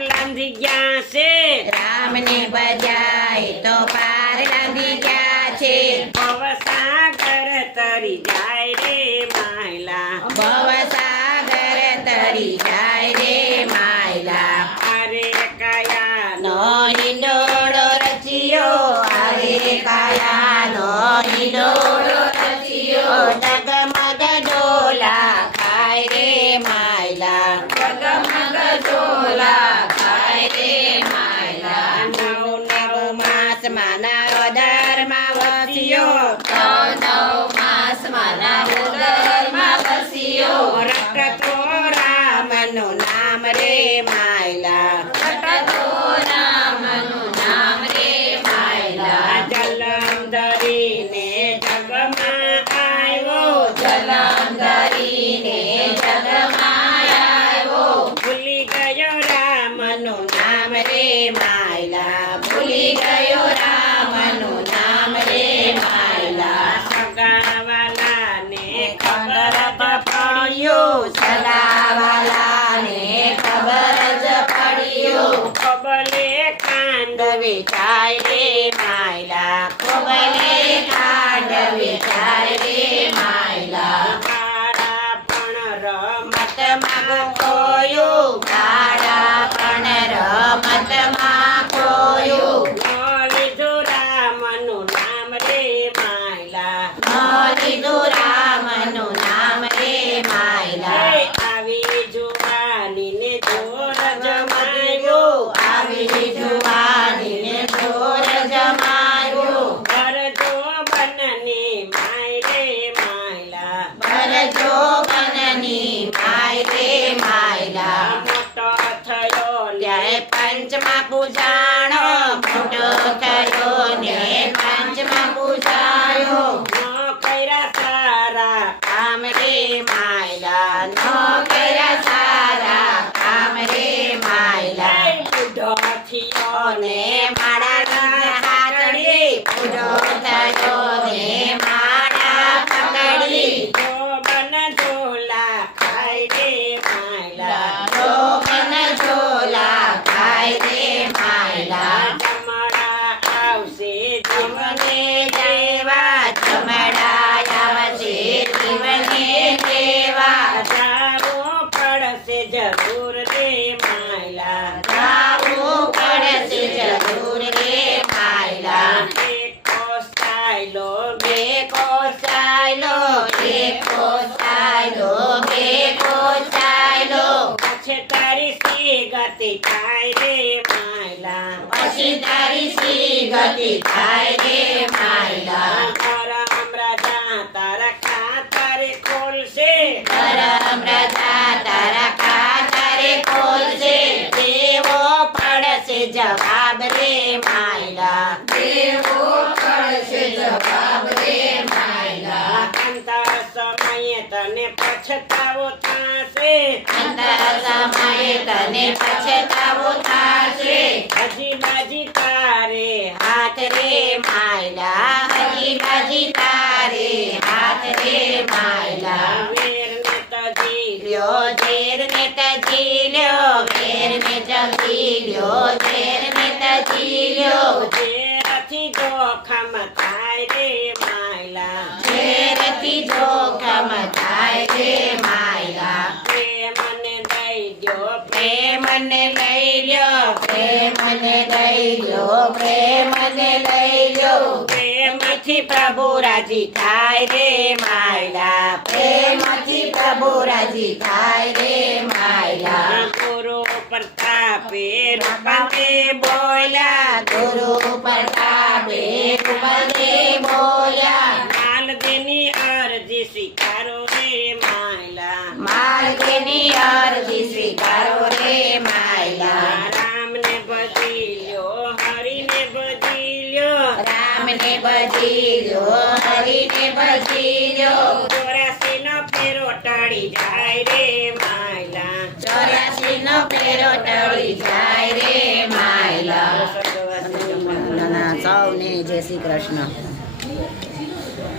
લાંધી ગયા છે. રામને બજાય તો પાર લાંધી ગયા છે. ભવસાગર તરી જાય રે માયલા. ભવસાગર તરી જાય રે માયલા. અરે કયા નો હિંડોળો રચ્યો અરે કાયાનો હિંડોળો રચ્યો ડગમગ રામનું નામ રે માયલા કાંડ વેચાય રે માયલા ખોબલે કાંડ વેચાય રે માયલા કાળા પણ રમ મતમાં ખોયું કાળા પણ રમતમાં ખોયું ન લીધું રામનું નામ રે માયલા લીધું રામનું નામ રે માયલા હે આવી જુવાનીને જોર જમાવ્યો આવી જુવાનીને જોર જમાયો ઘર જો બનને માય રે માયલા ભરજો બનની માય રે માયલા મોટો થયો ત્યારે પંચમાં પૂજાણો મોટો થયો ને પંચમા પૂજાયો ન કર્યા સારા, કામ રે માયલા. નો કર્યા સારા, કામ રે માયલા. બુઢો થયો ને માળા હાથડી પૂજો થયો ને માળા પકડી જો બન ઝોલા ખાય રે માયલા રોગન ઝોલા ખાય રે માયલા જમણા આવશે જીવને દેવા ચમડાયા છે જીવને દેવા જાવું પડશે જરૂર રે માયલા જાવું પડશે જરૂર રે માયલા એકો સાયલો બે કોસાયલો બે કોસાયલો બે કોસાયલો છે તારી સી ગતિ થાય રે માયલા પછી તારી સી ગતિ થાય રે માયલા રામ રાજા તારા ખાતરે ખોલશે. કરમ રાજા તારા ખાતરે ખોલશે. દેવો પડશે જવાબ રે માયલા દેવો પડશે જવાબ રે માયલા અંતર સમયે તને પછતાવો થશે. અંતર સમયે તને પછતાવો થશે. હજી બાજી તારે હાથ રે માયલા હજી બાજી તારે હાથ રે માયલા વેર ને તજી લ્યો ઝેર ને તજી લ્યો વેર ને જગી લ્યો ઝેર ને તજી લ્યો જેરથી જોખમ થાય રે માયલા. ઝેરથી જોખમ થાય રે માયલા. પ્રેમને દઈ દ્યો પ્રેમને લઈ લ્યો પ્રેમને લઈ લ્યો પ્રેમને લઈ લ્યો પ્રેમથી પ્રભુ રાજી થાય રે માયલા. પ્રેમથી પ્રભુ રાજી થાય રે માયલા. પ્રતાપે રૂપાંતે બોલ્યા ગુરુ પ્રતાપે રૂપદે બોલ્યા માલદેની અરજી સ્વીકારો રે માયલા માર્ગની અરજી સ્વીકારો રે માયલા રામને બધી લ્યો હરીને બધી લ્યો રામને બધી લ્યો હરીને બધી લ્યો ચોરાસી નો ફેરો ટળી જાય રે ટળી જાય રે માયલા સૌને જય શ્રી કૃષ્ણ